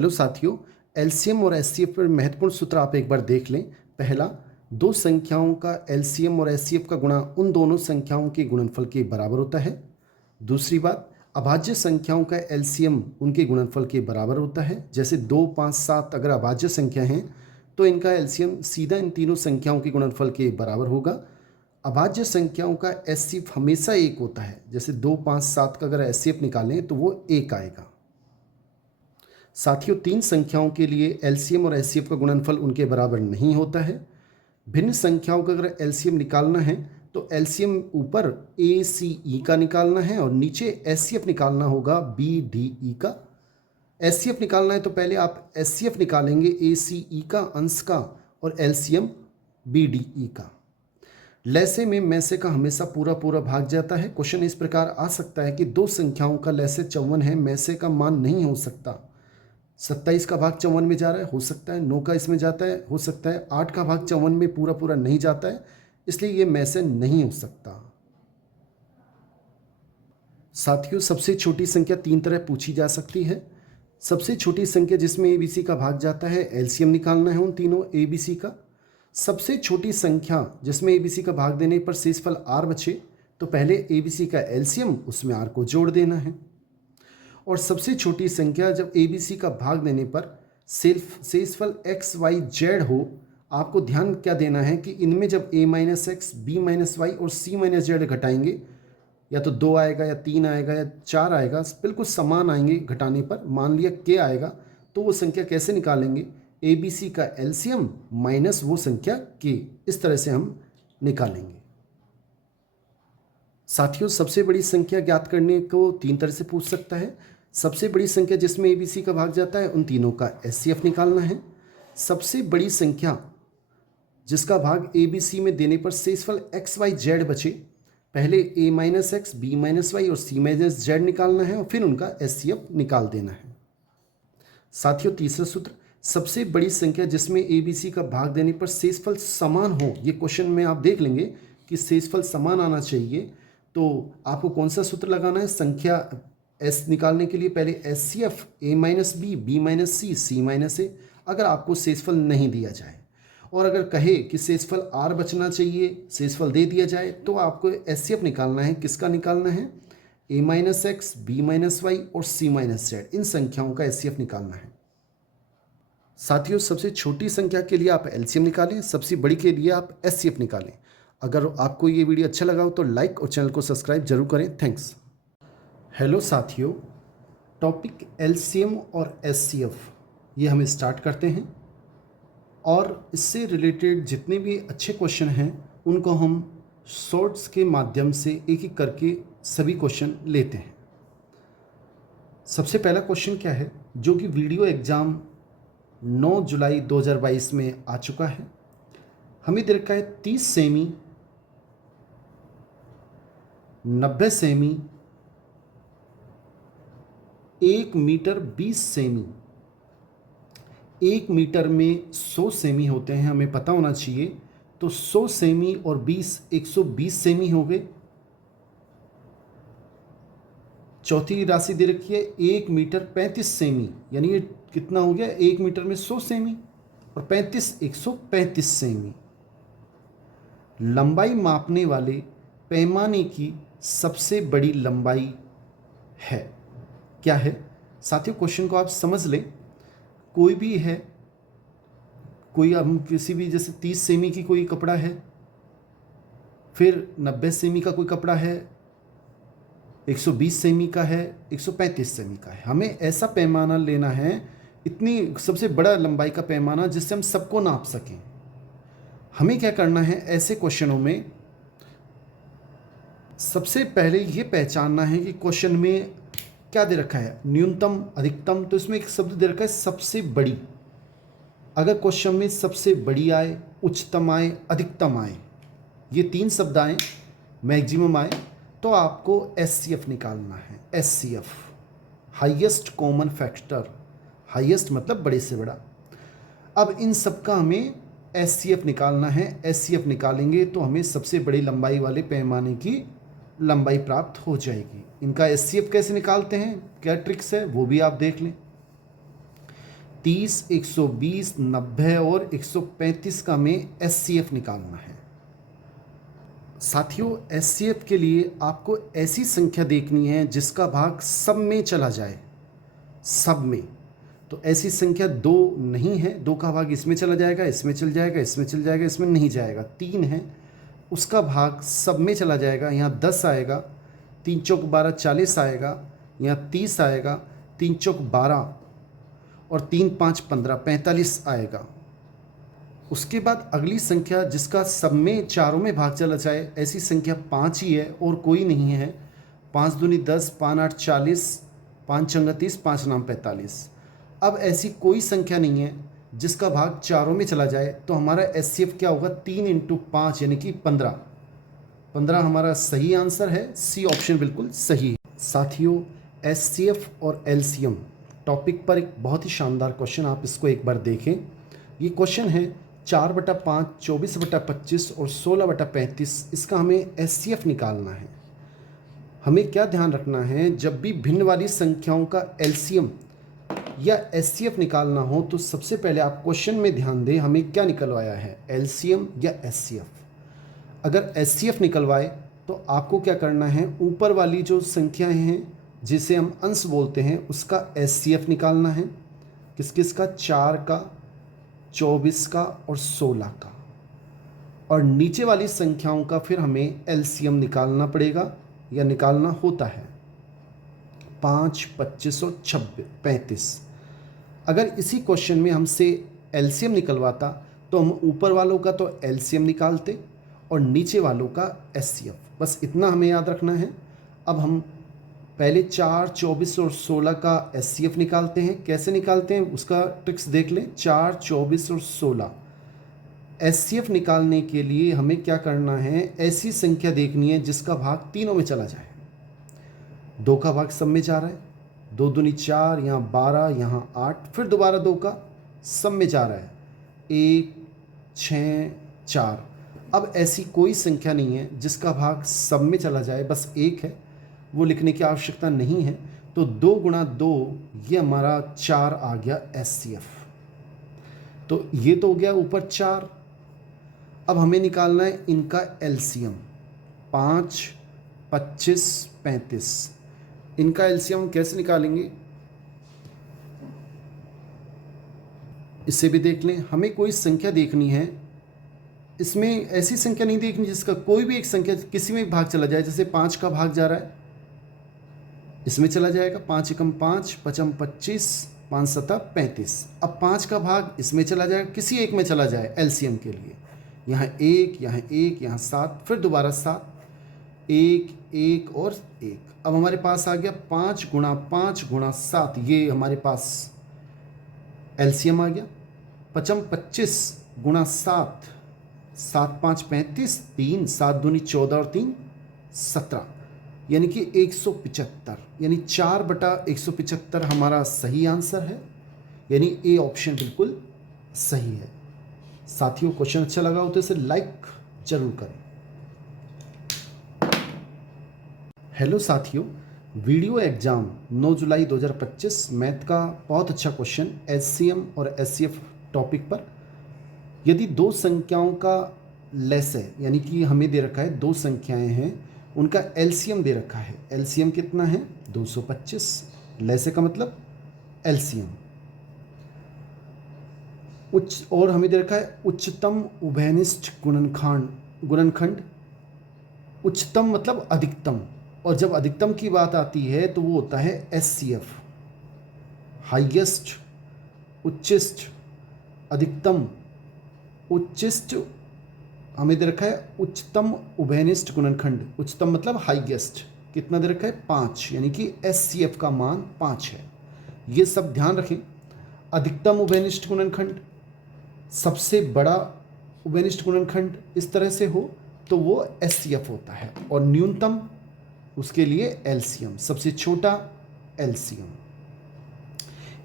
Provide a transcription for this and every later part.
Hello साथियों, LCM और HCF पर महत्वपूर्ण सूत्र आप एक बार देख लें। पहला, दो संख्याओं का एलसीएम और एचसीएफ का गुणा उन दोनों संख्याओं के गुणनफल के बराबर होता है। दूसरी बात, अभाज्य संख्याओं का एलसीएम उनके गुणनफल के बराबर होता है। जैसे 2, 5, 7 अगर अभाज्य संख्या हैं तो इनका एलसीएम सीधा इन तीनों संख्याओं के गुणनफल के बराबर होगा। अभाज्य संख्याओं का एचसीएफ हमेशा 1 होता है। जैसे 2, 5, 7 का अगर एचसीएफ निकालें तो वो 1 आएगा। साथियों, तीन संख्याओं के लिए एलसीएम और एचसीएफ का गुणनफल उनके बराबर नहीं होता है। भिन्न संख्याओं का अगर एलसीएम निकालना है तो एलसीएम ऊपर ए सी ई का निकालना है और नीचे एचसीएफ निकालना होगा बी डी ई का। एचसीएफ निकालना है तो पहले आप एचसीएफ निकालेंगे ए सी ई का अंश का और एलसीएम बी डी ई का। लैसे में मैसे का हमेशा पूरा पूरा भाग जाता है। क्वेश्चन इस प्रकार आ सकता है कि दो संख्याओं का लैसे 54 है, मैसे का मान नहीं हो सकता। 27 का भाग 54 में जा रहा है, हो सकता है। 9 का इसमें जाता है, हो सकता है। 8 का भाग 54 में पूरा पूरा नहीं जाता है, इसलिए ये में से नहीं हो सकता। साथियों, सबसे छोटी संख्या तीन तरह पूछी जा सकती है। सबसे छोटी संख्या जिसमें एबीसी का भाग जाता है, एलसीएम निकालना है उन तीनों एबीसी का। सबसे छोटी संख्या जिसमें एबीसी का भाग देने पर शेषफल आर बचे तो पहले एबीसी का एलसीएम उसमें आर को जोड़ देना है। और सबसे छोटी संख्या जब एबीसी का भाग देने पर शेषफल एक्स वाई जेड हो, आपको ध्यान क्या देना है कि इनमें जब a minus X, B minus Y और सी माइनस जेड घटाएंगे, या तो 2 आएगा या 3 आएगा या 4 आएगा, बिल्कुल समान आएंगे घटाने पर। मान लिया k आएगा तो वो संख्या कैसे निकालेंगे? एबीसी का एलसीएम माइनस वो संख्या k, इस तरह से हम निकालेंगे। साथियों, सबसे बड़ी संख्या ज्ञात करने को तीन तरह से पूछ सकता है। सबसे बड़ी संख्या जिसमें एबीसी का भाग जाता है उन तीनों का एचसीएफ निकालना है। सबसे बड़ी संख्या जिसका भाग एबीसी में देने पर शेषफल एक्स वाई जेड बचे, पहले a minus X, B minus Y और सी माइनस जेड निकालना है और फिर उनका एचसीएफ निकाल देना है। साथियों, तीसरा सूत्र, सबसे बड़ी संख्या जिसमें एबीसी का भाग देने पर शेषफल समान हो। ये क्वेश्चन में आप देख लेंगे कि शेषफल समान आना चाहिए, तो आपको कौन सा सूत्र लगाना है? संख्या एस निकालने के लिए पहले एचसीएफ ए माइनस बी, बी माइनस सी, सी माइनस ए, अगर आपको शेषफल नहीं दिया जाए। और अगर कहे कि शेषफल आर बचना चाहिए, शेषफल दे दिया जाए, तो आपको एचसीएफ निकालना है। किसका निकालना है? A minus X, B minus Y और सी माइनस जेड, इन संख्याओं का एचसीएफ निकालना है। साथियों, सबसे छोटी संख्या के लिए आप एलसीएम निकालें, सबसे बड़ी के लिए आप एचसीएफ निकालें। अगर आपको ये वीडियो अच्छा लगा हो तो लाइक और चैनल को सब्सक्राइब जरूर करें। थैंक्स। हेलो साथियों, टॉपिक एलसीएम और एचसीएफ ये हम स्टार्ट करते हैं और इससे रिलेटेड जितने भी अच्छे क्वेश्चन हैं उनको हम शॉर्ट्स के माध्यम से एक एक करके सभी क्वेश्चन लेते हैं। सबसे पहला क्वेश्चन क्या है, जो कि वीडियो एग्ज़ाम 9 जुलाई 2022 में आ चुका है। हमें दे रखा है 30 सेमी, 90 सेमी, 1 मीटर 20 सेमी। 1 मीटर में 100 सेमी होते हैं, हमें पता होना चाहिए। तो 100 सेमी और 20, 120 सेमी हो गए। चौथी राशि दे रखी है 1 मीटर 35 सेमी, यानी ये कितना हो गया? 1 मीटर में 100 सेमी और 35, 135 सेमी। लंबाई मापने वाले पैमाने की सबसे बड़ी लंबाई है, क्या है? साथियों, क्वेश्चन को आप समझ लें। कोई भी है, कोई हम किसी भी, जैसे 30 सेमी की कोई कपड़ा है, फिर 90 सेमी का कोई कपड़ा है, 120 सेमी का है, 135 सेमी का है। हमें ऐसा पैमाना लेना है, इतनी सबसे बड़ा लंबाई का पैमाना जिससे हम सबको नाप सकें। हमें क्या करना है ऐसे क्वेश्चनों में? सबसे पहले ये पहचानना है कि क्वेश्चन में क्या दे रखा है, न्यूनतम, अधिकतम। तो इसमें एक शब्द दे रखा है सबसे बड़ी। अगर क्वेश्चन में सबसे बड़ी आए, उच्चतम आए, अधिकतम आए, ये तीन शब्द आए, मैक्सिमम आए, तो आपको एचसीएफ निकालना है। HCF, highest common factor. Highest मतलब बड़े से बड़ा। अब इन सब का हमें एचसीएफ निकालना है। एचसीएफ निकालेंगे तो हमें सबसे बड़ी लंबाई वाले पैमाने की लंबाई प्राप्त हो जाएगी। इनका एचसीएफ कैसे निकालते हैं, क्या ट्रिक्स है, वो भी आप देख लें। 30, 120, 90 और 135 का हमें SCF निकालना है। साथियों, SCF के लिए आपको ऐसी संख्या देखनी है जिसका भाग सब में चला जाए, सब में। तो ऐसी संख्या 2 नहीं है, 2 का भाग इसमें चला जाएगा, इसमें चल जाएगा, इसमें चल जाएगा, इसमें नहीं जाएगा। 3 है, उसका भाग सब में चला जाएगा, यहाँ 10 आएगा, 3 चौक 12 40 आएगा, यहाँ 30 आएगा, 3 चौक 12 और 3 5 15 45 आएगा। उसके बाद अगली संख्या जिसका सब में चारों में भाग चला जाए, ऐसी संख्या 5 ही है और कोई नहीं है। 5 दूनी 10, 5 8 40, 5 छंगा 30, 5 नाम 45। अब ऐसी कोई संख्या नहीं है जिसका भाग चारों में चला जाए, तो हमारा SCF क्या होगा? 3 × 5 यानी कि 15। 15 हमारा सही आंसर है, सी ऑप्शन बिल्कुल सही है। साथियों, SCF और LCM टॉपिक पर एक बहुत ही शानदार क्वेश्चन, आप इसको एक बार देखें। ये क्वेश्चन है 4/5, 24/25 और 16/35। इसका हमें SCF निकालना है। हमें क्या ध्यान रखना है, जब भी भिन्न वाली संख्याओं का LCM या SCF निकालना हो तो सबसे पहले आप क्वेश्चन में ध्यान दें हमें क्या निकलवाया है, LCM या SCF। अगर SCF निकलवाए तो आपको क्या करना है, ऊपर वाली जो संख्याएं हैं जिसे हम अंश बोलते हैं उसका SCF निकालना है। किस किस का? 4 का, 24 का और 16 का। और नीचे वाली संख्याओं का फिर हमें LCM निकालना पड़ेगा या निकालना होता है। 5, 25 और 35। अगर इसी क्वेश्चन में हमसे LCM निकलवाता तो हम ऊपर वालों का तो LCM निकालते और नीचे वालों का SCF। बस इतना हमें याद रखना है। अब हम पहले 4, 24 और 16 का SCF निकालते हैं। कैसे निकालते हैं उसका ट्रिक्स देख लें। 4, 24 और 16 SCF निकालने के लिए हमें क्या करना है, ऐसी संख्या देखनी है जिसका भाग तीनों में चला जाए। 2 का भाग सब में जा रहा है, 2 दूनी 4, यहाँ 12, यहाँ 8, फिर दोबारा 2 का सब में जा रहा है, 1, 6, 4। अब ऐसी कोई संख्या नहीं है जिसका भाग सब में चला जाए, बस 1 है, वो लिखने की आवश्यकता नहीं है। तो 2 × 2 ये हमारा 4 आ गया SCF। तो ये तो हो गया ऊपर 4। अब हमें निकालना है इनका LCM। 5, 25, 35। इनका LCM कैसे निकालेंगे इससे भी देख लें। हमें कोई संख्या देखनी है, इसमें ऐसी संख्या नहीं देखनी जिसका कोई भी एक संख्या किसी में भाग चला जाए। जैसे 5 का भाग जा रहा है, इसमें चला जाएगा। 5 × 5, 5 × 25, 5 × 7 35। अब 5 का भाग इसमें चला जाएगा, किसी एक में चला जाए LCM के लिए। यहाँ 1, यहाँ 1, यहाँ 7, फिर दोबारा 7, 1, 1 और 1। अब हमारे पास आ गया 5 × 5 × 7, ये हमारे पास LCM आ गया। 5 × 25 × 7, 7 × 5 35, 3, 7 दूनी 14 और 3 17, यानी कि 175, यानी 4/175 हमारा सही आंसर है, यानी ए ऑप्शन बिल्कुल सही है। साथियों, क्वेश्चन अच्छा लगा हो तो इसे लाइक जरूर करें। हेलो साथियों, वीडियो एग्जाम 9 जुलाई 2025 मैथ का बहुत अच्छा क्वेश्चन LCM और SCF टॉपिक पर। यदि 2 संख्याओं का लेस है, यानी कि हमें दे रखा है 2 संख्याएं हैं, उनका LCM दे रखा है। LCM कितना है? 225। लेस का मतलब LCM। उच्च और हमें दे रखा है उच्चतम उभयनिष्ठ गुणनखंड। उच्चतम मतलब अधिकतम, और जब अधिकतम की बात आती है तो वो होता है SCF, हाईएस्ट, उच्चिष्ट, अधिकतम, उच्चिष्ट। हमें दे रखा है उच्चतम उभयनिष्ठ गुणनखंड। उच्चतम मतलब हाईएस्ट, कितना दे रखा है? 5, यानी कि SCF का मान 5 है। ये सब ध्यान रखें। अधिकतम उभयनिष्ठ गुणनखंड, सबसे बड़ा उभयनिष्ठ गुणनखंड इस तरह से हो तो वो SCF होता है, और न्यूनतम उसके लिए LCM, सबसे छोटा LCM।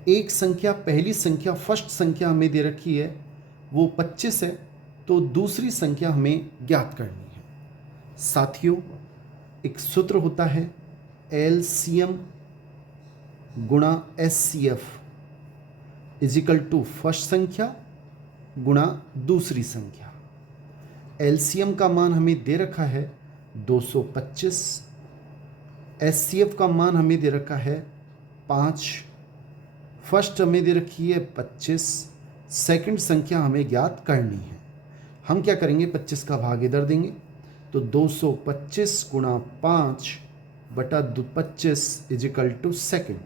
एक संख्या, पहली संख्या, फर्स्ट संख्या हमें दे रखी है वो 25 है, तो दूसरी संख्या हमें ज्ञात करनी है। साथियों, एक सूत्र होता है LCM × SCF। Is equal to first संख्या गुणा दूसरी संख्या। एलसीएम का मान हमें दे रखा है 225, एचसीएफ का मान हमें दे रखा है 5, फर्स्ट हमें दे रखी है 25, सेकंड संख्या हमें ज्ञात करनी है। हम क्या करेंगे, 25 का भाग इधर देंगे, तो 225 गुणा 5 बटा 25 इजिकल टू सेकेंड।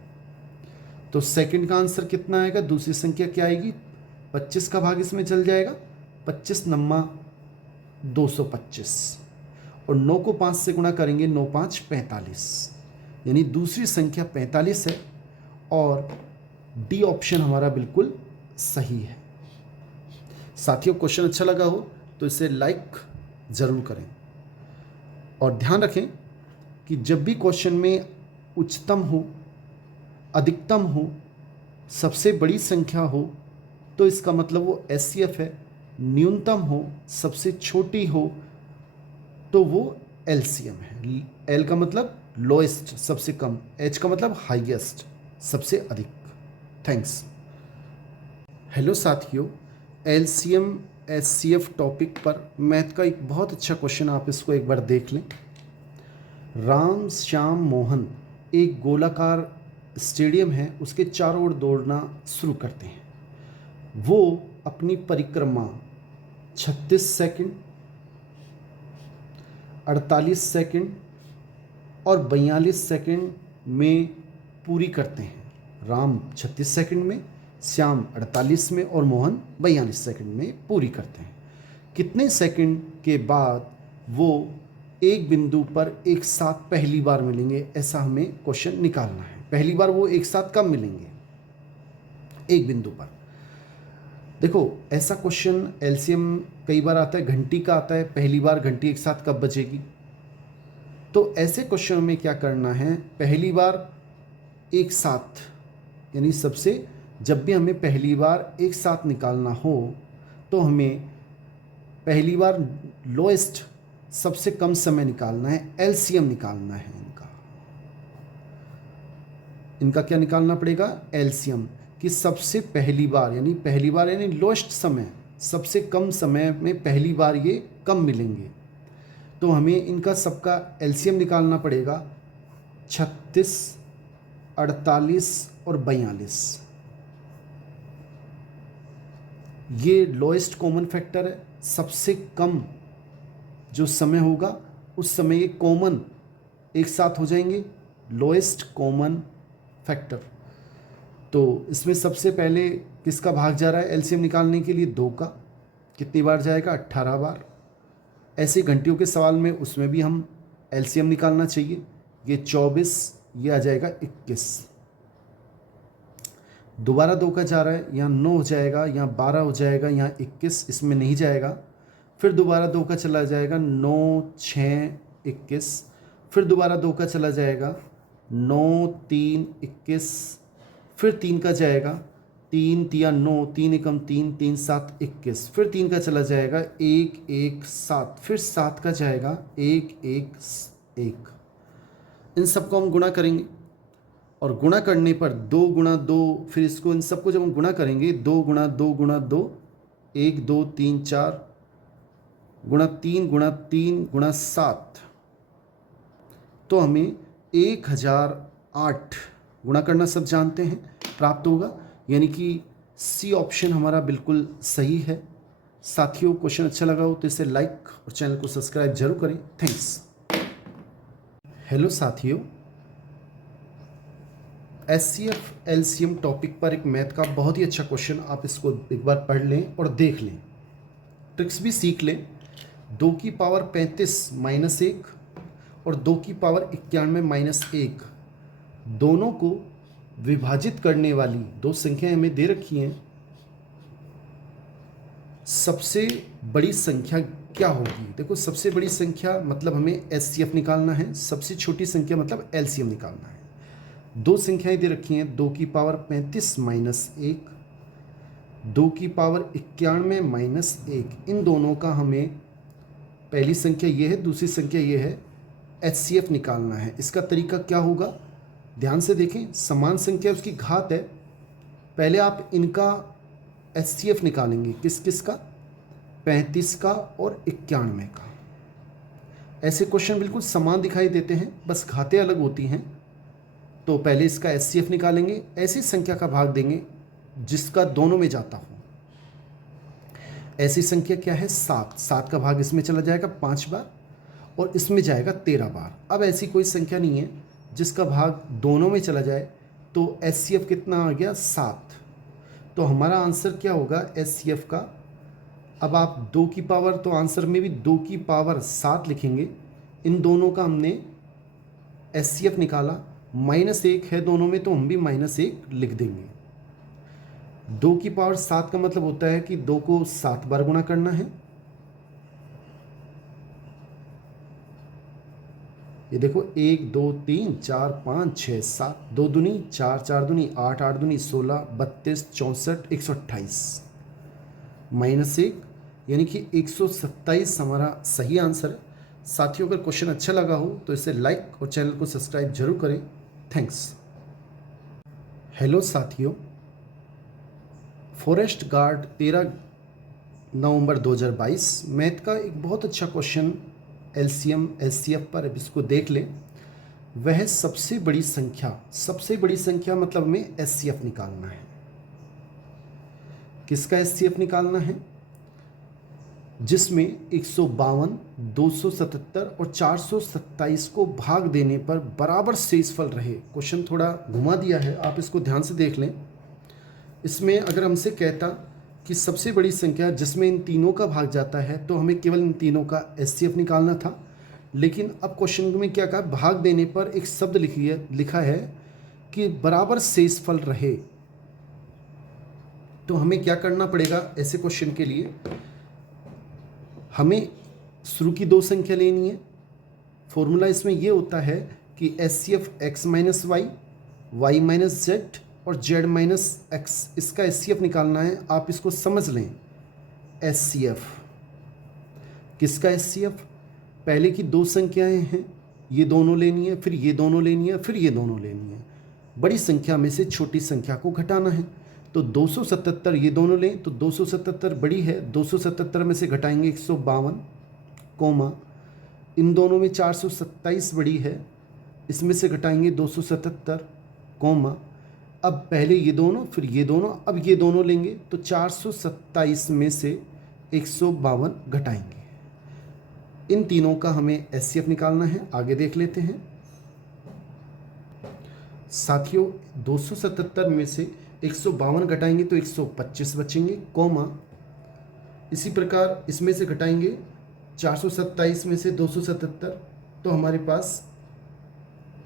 तो सेकंड का आंसर कितना आएगा, दूसरी संख्या क्या आएगी, 25 का भाग इसमें चल जाएगा, 25 नम्मा 225, और 9 को 5 से गुणा करेंगे, 9 5 45, यानी दूसरी संख्या 45 है और डी ऑप्शन हमारा बिल्कुल सही है। साथियों, क्वेश्चन अच्छा लगा हो तो इसे लाइक ज़रूर करें और ध्यान रखें कि जब भी क्वेश्चन में उच्चतम हो, अधिकतम हो, सबसे बड़ी संख्या हो, तो इसका मतलब वो एचसीएफ है। न्यूनतम हो, सबसे छोटी हो, तो वो एलसीएम है। एल का मतलब लोएस्ट, सबसे कम, एच का मतलब हाईएस्ट, सबसे अधिक। थैंक्स। हेलो साथियों, एलसीएम एचसीएफ टॉपिक पर मैथ का एक बहुत अच्छा क्वेश्चन, आप इसको एक बार देख लें। राम श्याम मोहन एक गोलाकार स्टेडियम है, उसके चारों ओर दौड़ना शुरू करते हैं। वो अपनी परिक्रमा 36 सेकंड, 48 सेकंड और 42 सेकंड में पूरी करते हैं। राम 36 सेकंड में, श्याम 48 में और मोहन 42 सेकंड में पूरी करते हैं। कितने सेकंड के बाद वो एक बिंदु पर एक साथ पहली बार मिलेंगे, ऐसा हमें क्वेश्चन निकालना है। पहली बार वो एक साथ कब मिलेंगे, एक बिंदु पर। देखो, ऐसा क्वेश्चन एलसीएम कई बार आता है, घंटी का आता है, पहली बार घंटी एक साथ कब बजेगी। तो ऐसे क्वेश्चन में क्या करना है, पहली बार एक साथ, यानी सबसे, जब भी हमें पहली बार एक साथ निकालना हो तो हमें पहली बार लोएस्ट, सबसे कम समय निकालना है, एलसीएम निकालना है इनका क्या निकालना पड़ेगा, एलसीएम, कि सबसे पहली बार, यानी पहली बार यानी लोएस्ट समय, सबसे कम समय में पहली बार ये कब मिलेंगे। तो हमें इनका सबका एलसीएम निकालना पड़ेगा। 36, 48 और 42, ये लोएस्ट कॉमन फैक्टर है। सबसे कम जो समय होगा उस समय ये कॉमन एक साथ हो जाएंगे, लोएस्ट कॉमन फैक्टर। तो इसमें सबसे पहले किसका भाग जा रहा है एलसीएम निकालने के लिए, 2 का। कितनी बार जाएगा, 18 बार। ऐसे घंटियों के सवाल में उसमें भी हम एलसीएम निकालना चाहिए। ये 24, ये आ जाएगा 21। दोबारा 2 का जा रहा है, यहाँ 9 हो जाएगा, यहाँ 12 हो जाएगा, यहाँ 21, इसमें नहीं जाएगा। फिर दोबारा 2 का चला जाएगा, 9 6 21। फिर दोबारा 2 का चला जाएगा, 9 3 21। फिर 3 का जाएगा, 3 तिया 9, 3 एकम 3, 3 7 21। फिर 3 का चला जाएगा, 1 1 7। फिर 7 का जाएगा, 1 1 1। इन सबको हम गुणा करेंगे और गुणा करने पर 2 गुणा 2, फिर इसको, इन सबको जब हम गुणा करेंगे, 2 गुणा 2 गुणा 2, 1 2 3 4 गुणा 3 गुणा 3 गुणा 7, तो हमें 1008 गुणा करना सब जानते हैं प्राप्त होगा। यानी कि सी ऑप्शन हमारा बिल्कुल सही है। साथियों, क्वेश्चन अच्छा लगा हो तो इसे लाइक और चैनल को सब्सक्राइब जरूर करें। थैंक्स। हेलो साथियों, एचसीएफ एलसीएम टॉपिक पर एक मैथ का बहुत ही अच्छा क्वेश्चन, आप इसको एक बार पढ़ लें और देख लें, ट्रिक्स भी सीख लें। 2 की पावर 35 माइनस 1 और 2 की पावर 91 माइनस 1, दोनों को विभाजित करने वाली 2 संख्याएं हमें दे रखी हैं। सबसे बड़ी संख्या क्या होगी। देखो, सबसे बड़ी संख्या मतलब हमें एचसीएफ निकालना है, सबसे छोटी संख्या मतलब एलसीएम निकालना है। 2 संख्याएं दे रखी हैं, 2 की पावर 35 माइनस 1, 2 की पावर 91 माइनस 1। इन दोनों का हमें, पहली संख्या ये है, दूसरी संख्या ये है, एचसीएफ निकालना है। इसका तरीका क्या होगा, ध्यान से देखें। समान संख्या उसकी घात है, पहले आप इनका एचसीएफ निकालेंगे, किस किस का, 35 का और 91 का। ऐसे क्वेश्चन बिल्कुल समान दिखाई देते हैं, बस घातें अलग होती हैं। तो पहले इसका एचसीएफ निकालेंगे, ऐसी संख्या का भाग देंगे जिसका दोनों में जाता हो। ऐसी संख्या क्या है, 7। 7 का भाग इसमें चला जाएगा 5 बार और इसमें जाएगा 13 बार। अब ऐसी कोई संख्या नहीं है जिसका भाग दोनों में चला जाए, तो एचसीएफ कितना आ गया, 7। तो हमारा आंसर क्या होगा एचसीएफ का, अब आप 2 की पावर, तो आंसर में भी 2 की पावर 7 लिखेंगे। इन दोनों का हमने एचसीएफ निकाला, -1 है दोनों में, तो हम भी -1 लिख देंगे। 2 की पावर 7 का मतलब होता है कि 2 को 7 बार गुणा करना है। ये देखो 1 2 3 4 5 6 7, 2 दूनी 4, 4 दूनी 8, 8 दूनी 16, 32, 64, 128, -1 यानी कि 127 हमारा सही आंसर है। साथियों, अगर क्वेश्चन अच्छा लगा हो तो इसे लाइक और चैनल को सब्सक्राइब जरूर करें। थैंक्स। हेलो साथियों, फॉरेस्ट गार्ड 13 नवंबर 2022 मैथ का एक बहुत अच्छा क्वेश्चन एलसीएम एचसीएफ पर, अब इसको देख लें। वह सबसे बड़ी संख्या मतलब हमें एचसीएफ निकालना है। किसका एचसीएफ निकालना है, जिसमें 152, 277 और 427 को भाग देने पर बराबर शेषफल रहे। क्वेश्चन थोड़ा घुमा दिया है, आप इसको ध्यान से देख लें। इसमें अगर हमसे कहता कि सबसे बड़ी संख्या जिसमें इन तीनों का भाग जाता है, तो हमें केवल इन तीनों का एचसीएफ निकालना था। लेकिन अब क्वेश्चन में क्या कहा, भाग देने पर एक शब्द लिखा है कि बराबर शेषफल रहे। तो हमें क्या करना पड़ेगा ऐसे क्वेश्चन के लिए, हमें शुरू की 2 संख्या लेनी है। फॉर्मूला इसमें यह होता है कि HCF x - y, y - z और z - x, इसका एचसीएफ निकालना है। आप इसको समझ लें, एचसीएफ किसका एचसीएफ, पहले की 2 संख्याएं हैं, ये दोनों लेनी है, फिर ये दोनों लेनी है, फिर ये दोनों लेनी है। बड़ी संख्या में से छोटी संख्या को घटाना है। तो 277 ये दोनों लें तो 277 बड़ी है, 277 में से घटाएंगे 152, कोमा इन दोनों में 427 बड़ी है, इसमें से घटाएंगे 277, कोमा अब पहले ये दोनों फिर ये दोनों, अब ये दोनों लेंगे तो 427 में से 152 घटाएंगे। इन तीनों का हमें एचसीएफ निकालना है। आगे देख लेते हैं साथियों, 277 में से 152 घटाएंगे तो 125 बचेंगे, कोमा इसी प्रकार इसमें से घटाएंगे 427 में से 277, तो हमारे पास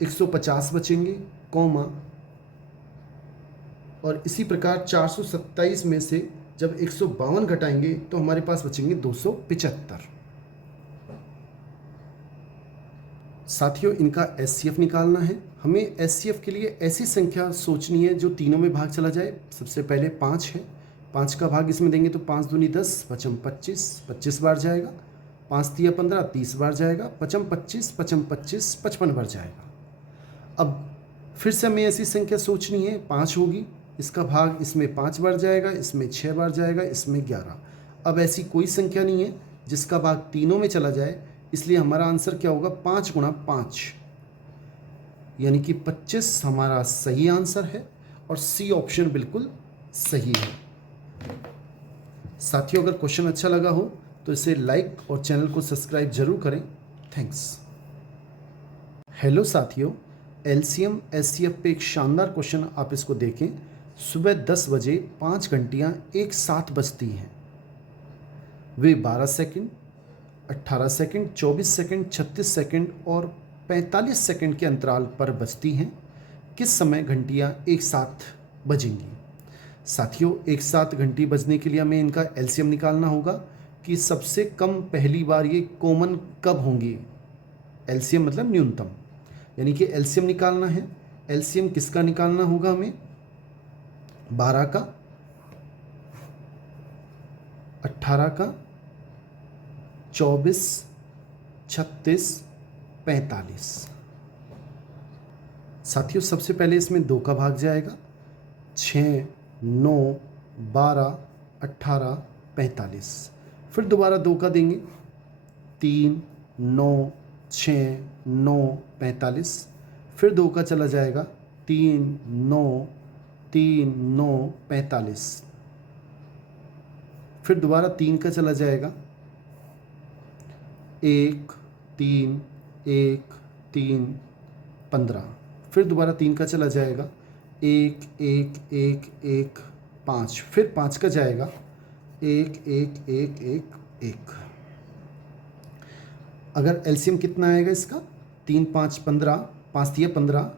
150 बचेंगे, कोमा और इसी प्रकार 427 में से जब 152 घटाएंगे तो हमारे पास बचेंगे 275। साथियों, इनका एचसीएफ निकालना है। हमें एचसीएफ के लिए ऐसी संख्या सोचनी है जो तीनों में भाग चला जाए। सबसे पहले 5 है, 5 का भाग इसमें देंगे तो 5 दूनी 10, पचम 25, 25 बार जाएगा, 5 तिया 15, 30 बार जाएगा, पचम 25, 55 बार जाएगा। अब फिर से हमें ऐसी संख्या सोचनी है, 5 होगी, इसका भाग इसमें 5 बार जाएगा, इसमें 6 बार जाएगा, इसमें 11। अब ऐसी कोई संख्या नहीं है जिसका भाग तीनों में चला जाए, इसलिए हमारा आंसर क्या होगा, 5 गुणा 5 यानी कि 25 हमारा सही आंसर है और सी ऑप्शन बिल्कुल सही है। साथियों, अगर क्वेश्चन अच्छा लगा हो तो इसे लाइक और चैनल को सब्सक्राइब जरूर करें। थैंक्स। हेलो साथियों, एलसीएम एचसीएफ पे एक शानदार क्वेश्चन, आप इसको देखें। सुबह 10 बजे 5 घंटियाँ एक साथ बजती हैं। वे 12 सेकंड, 18 सेकंड, 24 सेकंड, 36 सेकंड और 45 सेकंड के अंतराल पर बजती हैं। किस समय घंटियाँ एक साथ बजेंगी? साथियों, एक साथ घंटी बजने के लिए हमें इनका एलसीएम निकालना होगा कि सबसे कम पहली बार ये कॉमन कब होंगी। एलसीएम मतलब न्यूनतम, यानी कि एलसीएम निकालना है। एलसीएम किसका निकालना होगा हमें? 12 का, 18 का, 24, 36, 45। साथियों, सबसे पहले इसमें 2 का भाग जाएगा, 6 9, 12, 18, 45। फिर दोबारा 2 का देंगे, 3, 9, 6, 9, 45। फिर 2 का चला जाएगा, 3, 9, 3, 9, 45। फिर दोबारा 3 का चला जाएगा, 1, 3, 1, 3, 15। फिर दोबारा 3 का चला जाएगा, 1, 1, 1, 1, 5। फिर 5 का जाएगा, 1, 1, 1, 1, 1। अगर एलसीएम कितना आएगा इसका, 3, 5, 15, 5 तिया 15,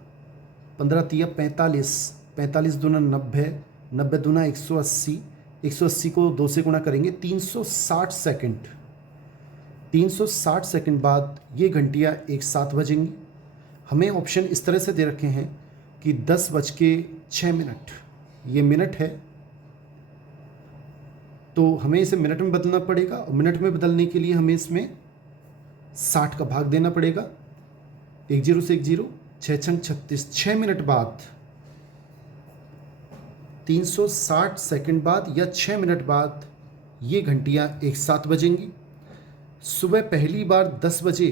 15 तिया 45, 45 दूना 90, 90 दूना 180, 180 को 2 से गुणा करेंगे, 360 सेकंड। 360 सेकंड बाद ये घंटियाँ एक साथ बजेंगी। हमें ऑप्शन इस तरह से दे रखे हैं कि 10:06, ये मिनट है, तो हमें इसे मिनट में बदलना पड़ेगा और मिनट में बदलने के लिए हमें इसमें 60 का भाग देना पड़ेगा। 1 0 से 1 0, 6 छंग 36। 6 मिनट बाद, 360 सेकंड बाद या 6 मिनट बाद ये घंटियाँ एक साथ बजेंगी। सुबह पहली बार 10 बजे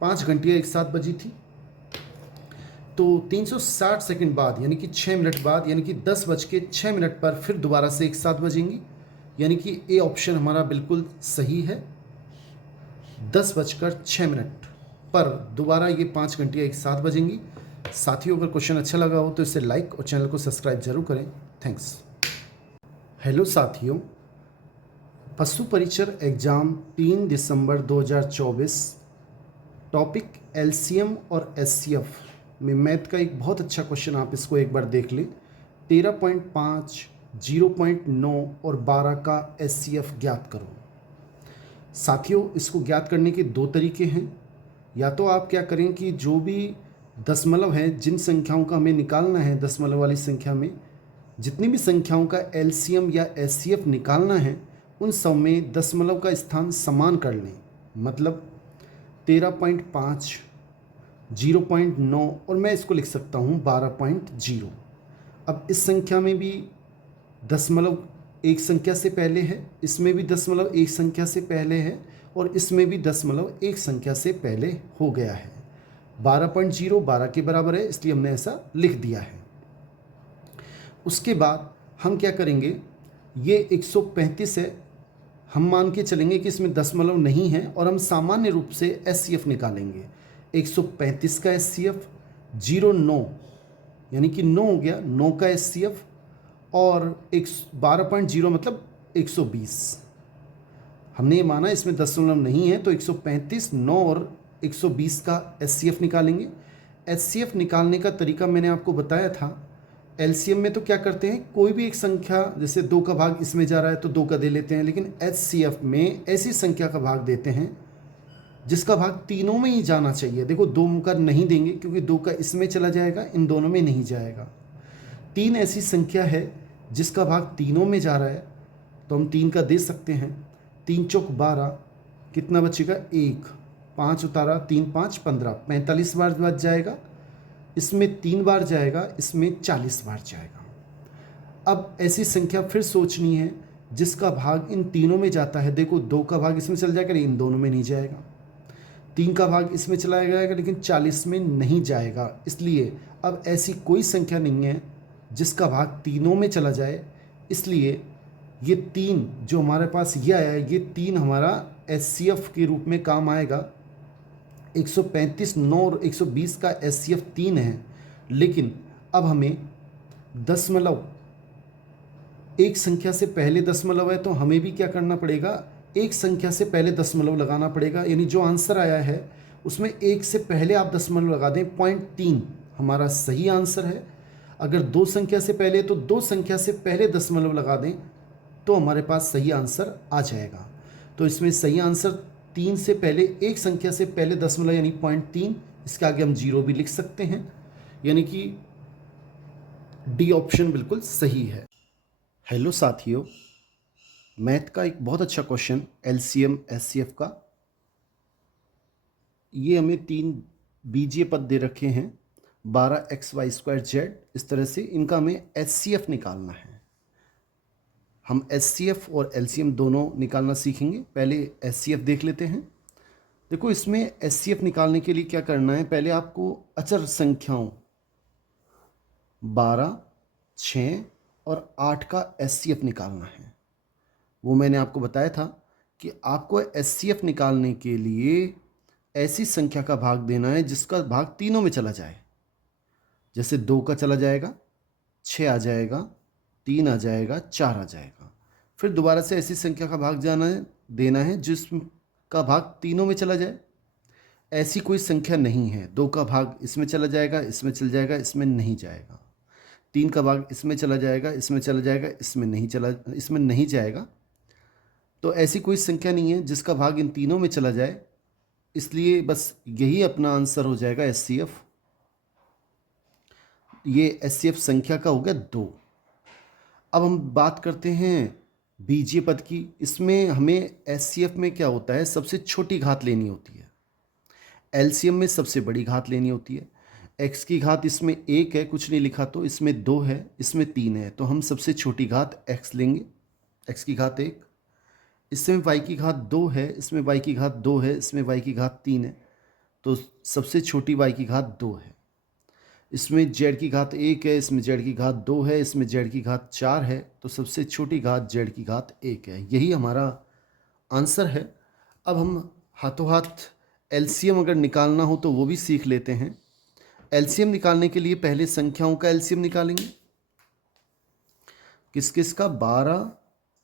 5 घंटियाँ एक साथ बजी थी, तो 360 सेकंड बाद यानी कि 6 मिनट बाद यानी कि 10:06 पर फिर दोबारा से एक साथ बजेंगी, यानी कि ए ऑप्शन हमारा बिल्कुल सही है। 10:06 पर दोबारा ये 5 घंटियाँ एक साथ बजेंगी। साथियों, अगर क्वेश्चन अच्छा लगा हो तो इसे लाइक और चैनल को सब्सक्राइब जरूर करें। थैंक्स। हेलो साथियों, पशु परिचर एग्ज़ाम 3 दिसंबर 2024, टॉपिक एलसीएम और एचसीएफ में मैथ का एक बहुत अच्छा क्वेश्चन, आप इसको एक बार देख लें। 13.5, 0.9 और 12 का एचसीएफ ज्ञात करो। साथियों, इसको ज्ञात करने के 2 तरीके हैं। या तो आप क्या करें कि जो भी दशमलव है, जिन संख्याओं का हमें निकालना है, दशमलव वाली संख्या में जितनी भी संख्याओं का एलसीएम या एचसीएफ निकालना है, उन सब में दशमलव का स्थान समान कर लें। मतलब 13.5, 0.9 और मैं इसको लिख सकता हूँ 12.0। अब इस संख्या में भी दशमलव एक संख्या से पहले है, इसमें भी दशमलव एक संख्या से पहले है और इसमें भी दशमलव एक संख्या से पहले हो गया है। 12.0 12 के बराबर है, इसलिए हमने ऐसा लिख दिया है। उसके बाद हम क्या करेंगे, ये 135 है, हम मान के चलेंगे कि इसमें दशमलव नहीं है और हम सामान्य रूप से एचसीएफ निकालेंगे। 135 का एचसीएफ, 09 यानी कि 9 हो गया, 9 का एचसीएफ और 12.0 मतलब 120। हमने ये माना इसमें दशमलव नहीं है, तो 135, 9 और 120 का एचसीएफ निकालेंगे। एचसीएफ निकालने का तरीका मैंने आपको बताया था। एलसीएम में तो क्या करते हैं, कोई भी एक संख्या, जैसे 2 का भाग इसमें जा रहा है तो 2 का दे लेते हैं, लेकिन एचसीएफ में ऐसी संख्या का भाग देते हैं जिसका भाग तीनों में ही जाना चाहिए। देखो, 2 का नहीं देंगे क्योंकि 2 का इसमें चला जाएगा, इन दोनों में नहीं जाएगा। 3 ऐसी संख्या है जिसका भाग तीनों में जा रहा है, तो हम 3 का दे सकते हैं। 3 चौक 12, कितना बचेगा 1, 5 उतारा, 3 5 15, 45 बार बच जाएगा। इसमें 3 बार जाएगा, इसमें 40 बार जाएगा। अब ऐसी संख्या फिर सोचनी है जिसका भाग इन तीनों में जाता है। देखो, 2 का भाग इसमें चल जाएगा, इन दोनों में नहीं जाएगा। 3 का भाग इसमें चला जाएगा लेकिन 40 में नहीं जाएगा। इसलिए अब ऐसी कोई संख्या नहीं है जिसका भाग तीनों में चला जाए। इसलिए ये 3 जो हमारे पास ये आया है, ये 3 हमारा एचसीएफ के रूप में काम आएगा। 135, 9 और 120 का एचसीएफ 3 है, लेकिन अब हमें दशमलव एक संख्या से पहले दशमलव है, तो हमें भी क्या करना पड़ेगा, एक संख्या से पहले दशमलव लगाना पड़ेगा। यानी जो आंसर आया है उसमें 1 से पहले आप दशमलव लगा दें। 0.3 हमारा सही आंसर है। अगर 2 संख्या से पहले, तो 2 संख्या से पहले दशमलव लगा दें तो हमारे पास सही आंसर आ जाएगा। तो इसमें सही आंसर 3 से पहले, एक संख्या से पहले दशमलव यानी 0.3, इसके आगे हम 0 भी लिख सकते हैं, यानी कि डी ऑप्शन बिल्कुल सही है। हेलो साथियों, मैथ का एक बहुत अच्छा क्वेश्चन एलसीएम एचसीएफ का। ये हमें 3 बीजीय पद दे रखे हैं। 12xy² इस तरह से इनका हमें HCF निकालना है। हम HCF और LCM दोनों निकालना सीखेंगे। पहले HCF देख लेते हैं। देखो, इसमें HCF निकालने के लिए क्या करना है, पहले आपको अचर संख्याओं 12, 6 और 8 का HCF निकालना है। वो मैंने आपको बताया था कि आपको HCF निकालने के लिए ऐसी संख्या का भाग देना है जिसका भाग तीनों में चला जाए। जैसे 2 का चला जाएगा, 6 आ जाएगा, 3 आ जाएगा, 4 आ जाएगा। फिर दोबारा से ऐसी संख्या का भाग देना है जिसका भाग तीनों में चला जाए। ऐसी कोई संख्या नहीं है। 2 का भाग इसमें चला जाएगा, इसमें चला जाएगा, इसमें नहीं जाएगा। 3 का भाग इसमें चला जाएगा, इसमें चला जाएगा, इसमें नहीं जाएगा। तो ऐसी कोई संख्या नहीं है जिसका भाग इन तीनों में चला जाए, इसलिए बस यही अपना आंसर हो जाएगा HCF। ये HCF संख्या का हो गया 2। अब हम बात करते हैं बीजीय पद की। इसमें हमें HCF में क्या होता है, सबसे छोटी घात लेनी होती है। LCM में सबसे बड़ी घात लेनी होती है। x की घात इसमें 1 है, कुछ नहीं लिखा, तो इसमें 2 है, इसमें 3 है, तो हम सबसे छोटी घात x लेंगे, x की घात 1। इसमें y की घात 2 है, इसमें y की घात 2 है, इसमें y की घात 3 है, तो सबसे छोटी y की घात 2 है। इसमें z की घात 1 है, इसमें z की घात 2 है, इसमें z की घात 4 है, तो सबसे छोटी घात z की घात 1 है। यही हमारा आंसर है। अब हम हाथों हाथ LCM अगर निकालना हो तो वो भी सीख लेते हैं। LCM निकालने के लिए पहले संख्याओं का LCM निकालेंगे। किस किस का? 12,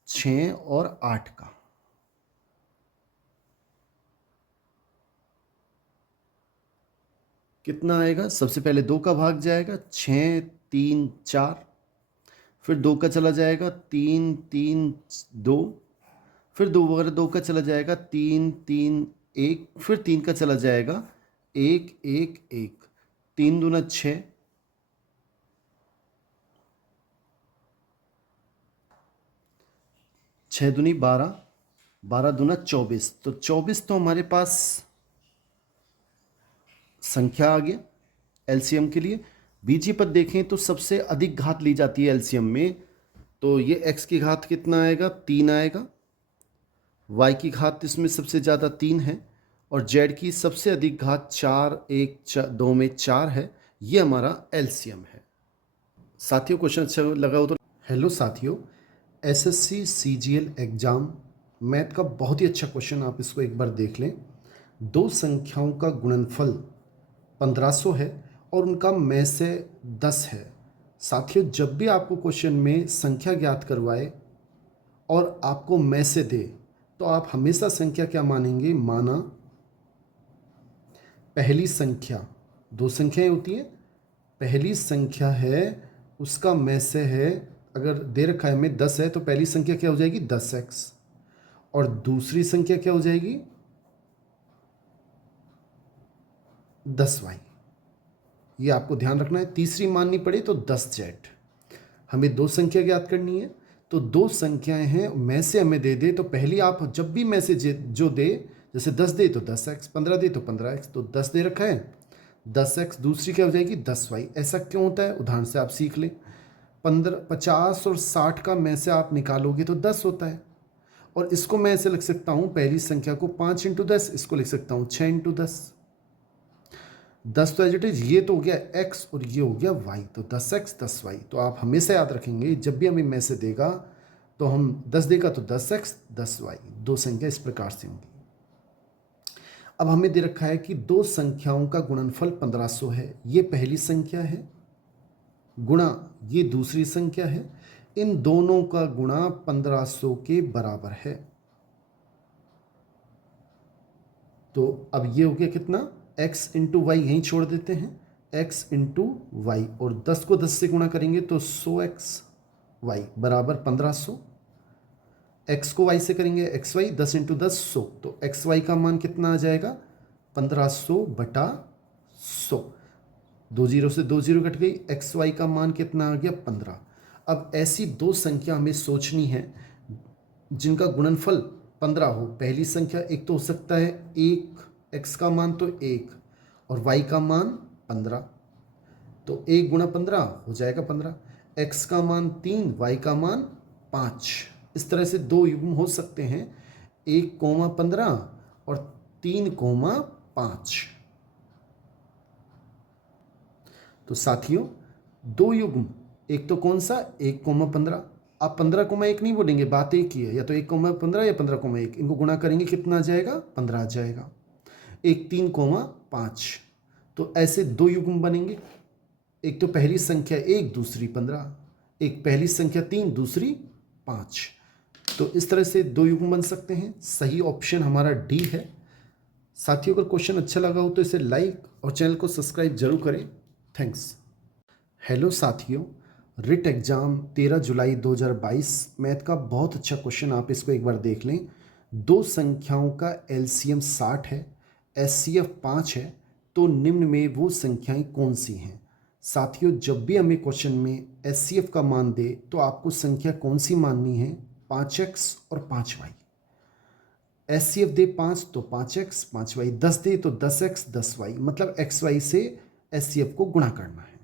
6 और 8 का। कितना आएगा? सबसे पहले 2 का भाग जाएगा, 6, 3, 4। फिर 2 का चला जाएगा, 3, 3, 2। फिर 2 का चला जाएगा, 3, 3, 1। फिर 3 का चला जाएगा, 1, 1, 1। 3 दूना 6, 6 दूनी 12, 12 दूना 24। तो 24 तो हमारे पास संख्या आ गया LCM के लिए। बीजीय पद देखें तो सबसे अधिक घात ली जाती है LCM में, तो ये x की घात कितना आएगा? 3 आएगा। y की घात इसमें सबसे ज़्यादा 3 है, और z की सबसे अधिक घात 4, 1, 2 में 4 है। ये हमारा LCM है। साथियों, क्वेश्चन अच्छा लगा हो तो हेलो साथियों, SSC CGL एग्ज़ाम मैथ का बहुत ही अच्छा क्वेश्चन, आप इसको एक बार देख लें। दो संख्याओं का गुणनफल 1500 है और उनका में से 10 है। साथियों, जब भी आपको क्वेश्चन में संख्या ज्ञात करवाए और आपको में से दे, तो आप हमेशा संख्या क्या मानेंगे? माना पहली संख्या, दो संख्याएं होती हैं, पहली संख्या है उसका में से है, अगर दे रखा है हमें 10 है, तो पहली संख्या क्या हो जाएगी? 10x। और दूसरी संख्या क्या हो जाएगी? 10y। ये आपको ध्यान रखना है। तीसरी माननी पड़े तो 10z। हमें दो संख्या ज्ञात करनी है, तो दो संख्याएं हैं, में से हमें दे दे, तो पहली आप जब भी में से जो दे, जैसे 10 दे तो 10x, 15 दे तो 15x, तो 10 दे रखा है 10x, दूसरी क्या हो जाएगी? 10y। ऐसा क्यों होता है? उदाहरण से आप सीख लें। 50 और 60 का में से आप निकालोगे तो 10 होता है, और इसको मैं ऐसे लिख सकता हूँ, पहली संख्या को 5 × 10, इसको लिख सकता हूँ 6 × 10। 10 तो एज इट इज, ये तो हो गया x और ये हो गया y, तो 10x 10y। तो आप हमेशा याद रखेंगे, जब भी हमें में से देगा तो हम 10 देगा तो 10x 10y, दो संख्या इस प्रकार से होंगी। अब हमें दे रखा है कि दो संख्याओं का गुणनफल 1500 है। ये पहली संख्या है, गुणा ये दूसरी संख्या है, इन दोनों का गुणा 1500 के बराबर है। तो अब ये हो गया कितना? x × y, यहीं छोड़ देते हैं, x × y, और 10 को 10 से गुणा करेंगे तो 100x y बराबर 1500। x को y से करेंगे xy, 10 × 10 100, तो xy का मान कितना आ जाएगा? 1500/100। 2 0 से 2 0 कट गई, xy का मान कितना आ गया? 15। अब ऐसी दो संख्या हमें सोचनी है जिनका गुणनफल 15 हो। पहली संख्या एक तो हो सकता है 1, x का मान तो 1 और y का मान 15। तो 1 गुणा 15 हो जाएगा 15। x का मान 3, y का मान 5। इस तरह से दो युग्म हो सकते हैं, 1,15 और 3,5। तो साथियों दो युग्म, एक तो कौन सा 1,15, आप 15,1 नहीं बोलेंगे, बात एक ही है, या तो 1,15 या 15,1, इनको गुणा करेंगे कितना आ जाएगा 15 आ जाएगा। एक 3,5। तो ऐसे दो युग्म बनेंगे, एक तो पहली संख्या 1 दूसरी 15, एक पहली संख्या 3 दूसरी 5। तो इस तरह से दो युग्म बन सकते हैं। सही ऑप्शन हमारा डी है। साथियों अगर क्वेश्चन अच्छा लगा हो तो इसे लाइक और चैनल को सब्सक्राइब जरूर करें। थैंक्स। हेलो साथियों, रिट एग्ज़ाम 13 जुलाई 2022 मैथ का बहुत अच्छा क्वेश्चन, आप इसको एक बार देख लें। दो संख्याओं का एलसीएम 60 है, एचसीएफ 5 है, तो निम्न में वो संख्याएं कौन सी हैं। साथियों जब भी हमें क्वेश्चन में एचसीएफ का मान दे तो आपको संख्या कौन सी माननी है, 5x और 5y। एचसीएफ दे 5 तो 5x 5y, 10 दे तो 10x 10y, मतलब xy से एचसीएफ को गुणा करना है।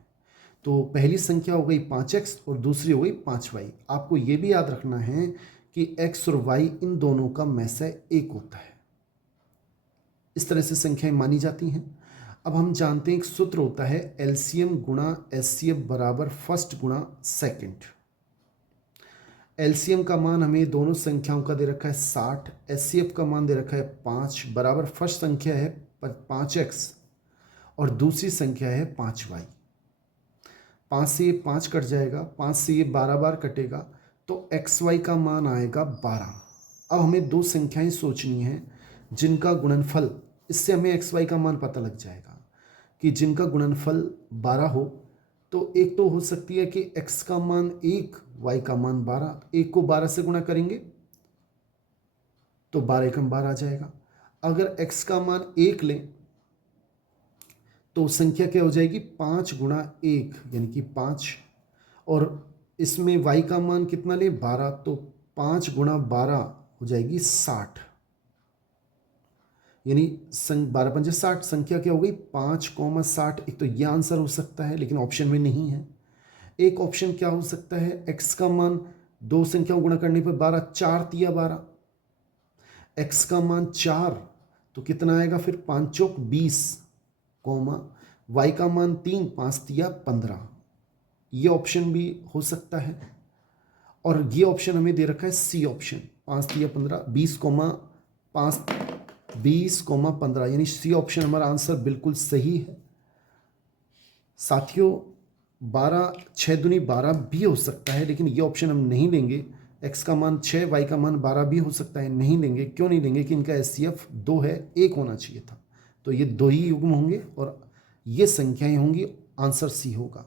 तो पहली संख्या हो गई 5x और दूसरी हो गई 5y। आपको ये भी याद रखना है कि x और y इन दोनों का मैसे एक होता है। इस तरह से संख्याएं मानी जाती हैं। अब हम जानते हैं एक सूत्र होता है एलसीएम गुणा एचसीएफ बराबर फर्स्ट गुणा सेकंड। एलसीएम का मान हमें दोनों संख्याओं का दे रखा है 60, एचसीएफ का मान दे रखा है 5 बराबर फर्स्ट संख्या है 5x और दूसरी संख्या है 5y। 5 से ये 5 कट जाएगा, 5 से ये 12 बार कटेगा, तो xy का मान आएगा 12। अब हमें दो संख्याएं सोचनी हैं जिनका गुणनफल, इससे हमें xy का मान पता लग जाएगा कि जिनका गुणनफल 12 हो। तो एक तो हो सकती है कि x का मान 1, y का मान 12, 1 को 12 से गुणा करेंगे तो 12 एकम 12 आ जाएगा। अगर x का मान 1 लें तो संख्या क्या हो जाएगी 5 गुणा 1 यानी कि 5, और इसमें y का मान कितना ले 12, तो 5 गुणा 12 हो जाएगी 60, यानी 12 पंजे 60। संख्या क्या हो गई 5,60। एक तो ये आंसर हो सकता है लेकिन ऑप्शन में नहीं है। एक ऑप्शन क्या हो सकता है, x का मान दो संख्याओं गुणा करने पर 12, 4 तिया 12, x का मान 4 तो कितना आएगा फिर 5 चौक 20, y का मान 3, 5 तिया 15। ये ऑप्शन भी हो सकता है। और ये ऑप्शन हमें दे रखा है सी ऑप्शन, 5 तिया 15, 20,15, यानी सी ऑप्शन हमारा आंसर बिल्कुल सही है। साथियों 12 6 दूनी 12 भी हो सकता है, लेकिन ये ऑप्शन हम नहीं लेंगे। x का मान 6, y का मान 12 भी हो सकता है, नहीं लेंगे। क्यों नहीं लेंगे कि इनका एचसीएफ 2 है, 1 होना चाहिए था। तो ये दो ही युग्म होंगे और ये संख्याएं होंगी, आंसर सी होगा।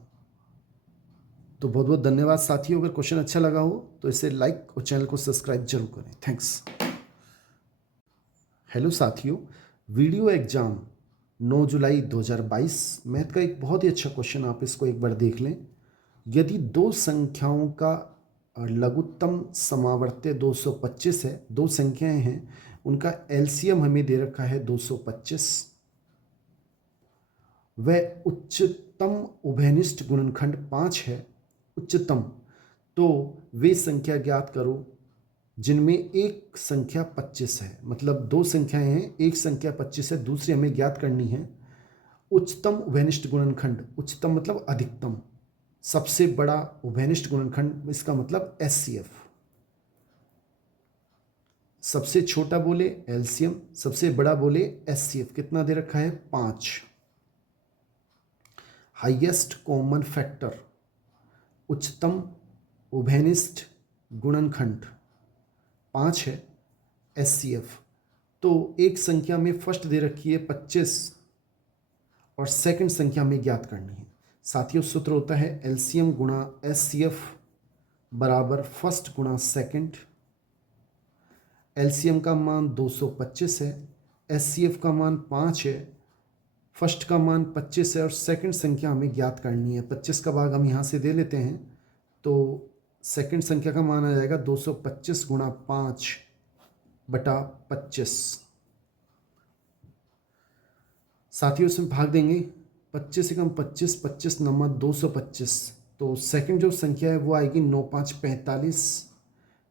तो बहुत बहुत धन्यवाद साथियों। अगर क्वेश्चन अच्छा लगा हो तो इसे लाइक और चैनल को सब्सक्राइब जरूर करें। थैंक्स। हेलो साथियों, वीडियो एग्जाम 9 जुलाई 2022 मैथ का एक बहुत ही अच्छा क्वेश्चन, आप इसको एक बार देख लें। यदि दो संख्याओं का लघुत्तम समावर्त्य 225 है, दो संख्याएं हैं, उनका एलसीएम हमें दे रखा है 225, वह उच्चतम उभयनिष्ठ गुणनखंड 5 है, उच्चतम, तो वे संख्या ज्ञात करो जिनमें एक संख्या 25 है। मतलब दो संख्याएं हैं, एक संख्या 25 है, दूसरी हमें ज्ञात करनी है। उच्चतम उभयनिष्ठ गुणनखंड, उच्चतम मतलब अधिकतम, सबसे बड़ा उभयनिष्ठ गुणनखंड, इसका मतलब एचसीएफ। सबसे छोटा बोले एलसीएम, सबसे बड़ा बोले एचसीएफ। कितना दे रखा है 5। हाईएस्ट कॉमन फैक्टर, उच्चतम उभयनिष्ठ गुणनखंड 5 है, एचसीएफ। तो एक संख्या में फर्स्ट दे रखी है 25 और सेकंड संख्या में ज्ञात करनी है। साथियों सूत्र होता है एलसीएम गुणा एचसीएफ बराबर फर्स्ट गुणा सेकंड। एलसीएम का मान 225 है, एचसीएफ का मान 5 है, फर्स्ट का मान 25 है और सेकंड संख्या हमें ज्ञात करनी है। 25 का भाग हम यहाँ से दे लेते हैं तो सेकंड संख्या का मान आ जाएगा 225 गुणा 5 बटा 25। साथियों इसमें भाग देंगे 25 से कम 25, 25 नंबर 225, तो सेकंड जो संख्या है वो आएगी 9545,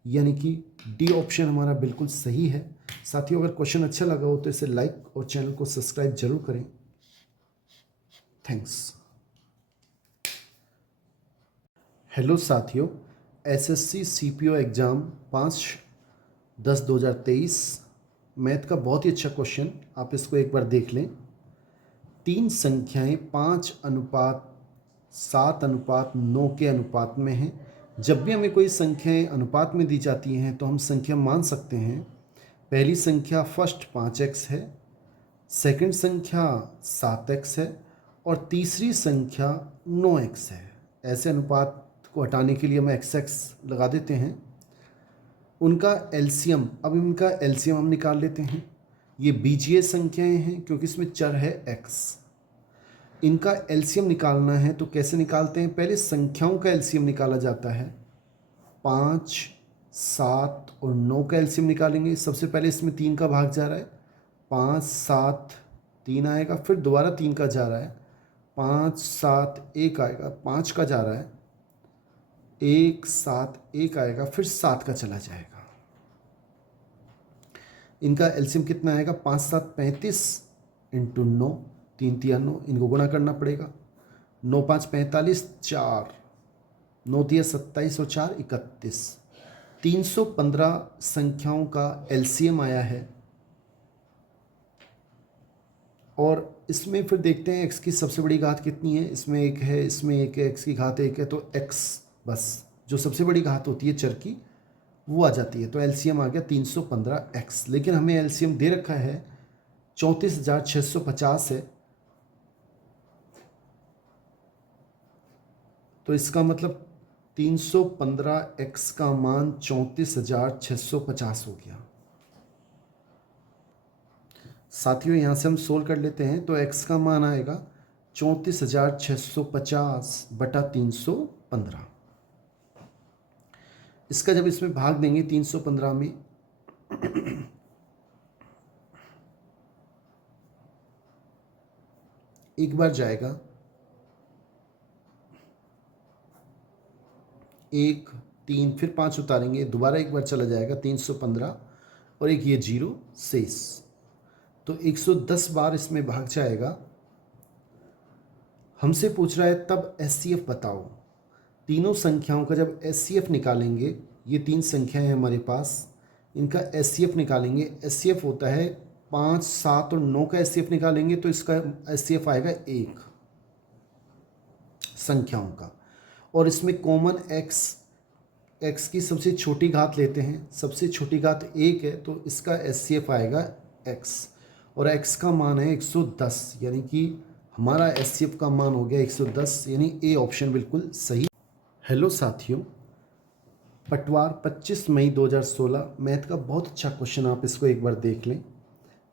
यानी कि डी ऑप्शन हमारा बिल्कुल सही है। साथियों, अगर क्वेश्चन अच्छा लगा हो तो इसे लाइक और चैनल को सब्सक्राइब जरूर करें। थैंक्स। हेलो साथियों, एसएससी सीपीओ एग्ज़ाम 5/10/2023 मैथ का बहुत ही अच्छा क्वेश्चन, आप इसको एक बार देख लें। 3 संख्याएं 5:7:9 के अनुपात में हैं। जब भी हमें कोई संख्याएं अनुपात में दी जाती हैं तो हम संख्या मान सकते हैं। पहली संख्या फर्स्ट 5x है, सेकंड संख्या 7x है और तीसरी संख्या 9x है। ऐसे अनुपात को हटाने के लिए हम xx लगा देते हैं। उनका एलसीएम, अब इनका एलसीएम हम निकाल लेते हैं। ये बीजीय संख्याएं हैं क्योंकि इसमें चर है x। इनका एलसीएम निकालना है तो कैसे निकालते हैं? पहले संख्याओं का एलसीएम निकाला जाता है। 5, 7 और 9 का एलसीएम निकालेंगे। सबसे पहले इसमें 3 का भाग जा रहा है, 5, 7, 3 आएगा, फिर दोबारा 3 का जा रहा है, 5, 7, 1 आएगा, 5 का जा रहा है, 1, 7, 1 आएगा, फिर 7 का चला जाएगा। इनका एलसीएम कितना आएगा? 5, 7, 35 इंटू 9, 3 3 9, इनको गुणा करना पड़ेगा। 9, 5, 45, 4, 9 3 27 और 4 31, 315 संख्याओं का एलसीएम आया है। और इसमें फिर देखते हैं x की सबसे बड़ी घात कितनी है। इसमें 1 है, इसमें 1 है, x की घात 1 है, तो x बस जो सबसे बड़ी घात होती है चर की वो आ जाती है। तो एलसीएम आ गया 315x। लेकिन हमें एलसीएम दे रखा है 34,650 है, तो इसका मतलब 315x का मान 34,650 हो गया। साथियों, यहाँ से हम सोल्व कर लेते हैं तो x का मान आएगा 34,650 बटा 315। इसका जब इसमें भाग देंगे 315 में, एक बार जाएगा 1, 3, फिर 5 उतारेंगे, दोबारा एक बार चला जाएगा 315 और एक ये 0 शेष, तो 110 बार इसमें भाग जाएगा। हमसे पूछ रहा है तब एचसीएफ बताओ। तीनों संख्याओं का जब एचसीएफ निकालेंगे, ये 3 संख्याएं हैं हमारे पास, इनका एचसीएफ निकालेंगे। एचसीएफ होता है 5, 7 और 9 का एचसीएफ निकालेंगे तो इसका एचसीएफ आएगा 1 संख्याओं का। और इसमें कॉमन x की सबसे छोटी घात लेते हैं, सबसे छोटी घात 1 है तो इसका एचसीएफ आएगा x, और x का मान है 110, यानी कि हमारा एचसीएफ का मान हो गया 110, यानी ए ऑप्शन बिल्कुल सही। हेलो साथियों, पटवार 25 मई 2016 मैथ का बहुत अच्छा क्वेश्चन, आप इसको एक बार देख लें।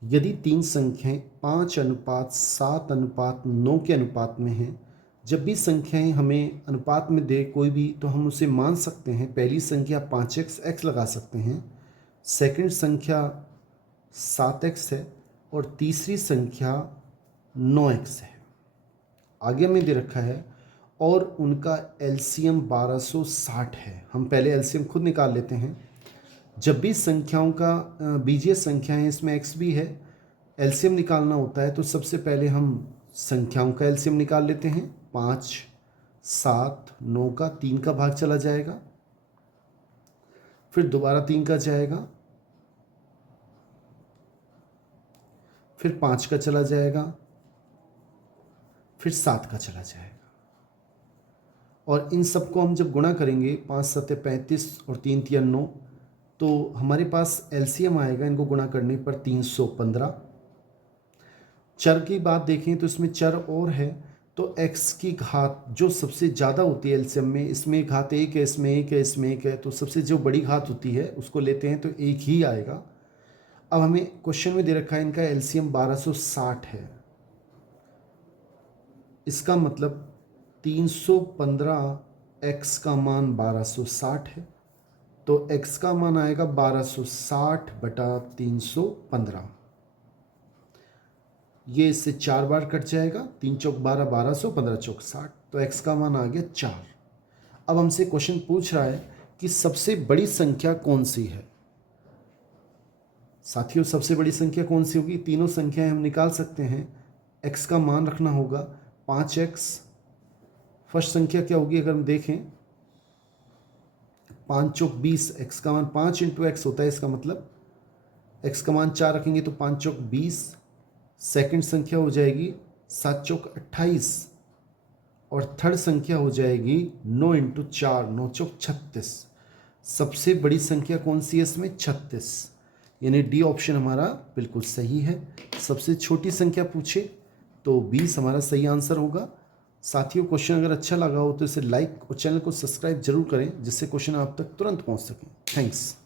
यदि 3 संख्याएं 5:7:9 के अनुपात में हैं, जब भी संख्याएं हमें अनुपात में दे कोई भी तो हम उसे मान सकते हैं। पहली संख्या 5x लगा सकते हैं, सेकंड संख्या 7x है और तीसरी संख्या 9x है। आगे में दे रखा है और उनका एलसीएम 1260 है। हम पहले एलसीएम खुद निकाल लेते हैं। जब भी संख्याओं का बीजीय संख्याएं, इसमें x भी है, एलसीएम निकालना होता है तो सबसे पहले हम संख्याओं का एलसीएम निकाल लेते हैं। 5, 7, 9 का 3 का भाग चला जाएगा, फिर दोबारा 3 का जाएगा, फिर 5 का चला जाएगा, फिर 7 का चला जाएगा। और इन सबको हम जब गुणा करेंगे 5 7 35 और 3 3 9, तो हमारे पास एलसीएम आएगा इनको गुणा करने पर 315। चर की बात देखें तो इसमें चर और है, तो x की घात जो सबसे ज़्यादा होती है एलसीएम में, इसमें घात 1 है, इसमें 1 है, इसमें 1 है, तो सबसे जो बड़ी घात होती है उसको लेते हैं तो 1 ही आएगा। अब हमें क्वेश्चन में दे रखा है इनका एलसीएम 1260 है, इसका मतलब 315x का मान 1260 है, तो x का मान आएगा 1260 बटा 315। ये इससे 4 बार कट जाएगा, 3 चौक 12, 1200, 15 चौक 60, तो x का मान आ गया 4। अब हमसे क्वेश्चन पूछ रहा है कि सबसे बड़ी संख्या कौन सी है। साथियों सबसे बड़ी संख्या कौन सी होगी, तीनों संख्याएं हम निकाल सकते हैं। x का मान रखना होगा 5x। फर्स्ट संख्या क्या होगी अगर हम देखें, 5 चौक 20, x का मान 5 इंटू एक्स होता है, इसका मतलब x का मान 4 रखेंगे तो 5 चौक 20। सेकंड संख्या हो जाएगी 7 चौक 28 और थर्ड संख्या हो जाएगी 9 इंटू 4, 9 चौक 36। सबसे बड़ी संख्या कौन सी है इसमें, 36, यानी डी ऑप्शन हमारा बिल्कुल सही है। सबसे छोटी संख्या पूछे तो 20 हमारा सही आंसर होगा। साथियों क्वेश्चन अगर अच्छा लगा हो तो इसे लाइक और चैनल को सब्सक्राइब जरूर करें, जिससे क्वेश्चन आप तक तुरंत पहुंच सकें। थैंक्स।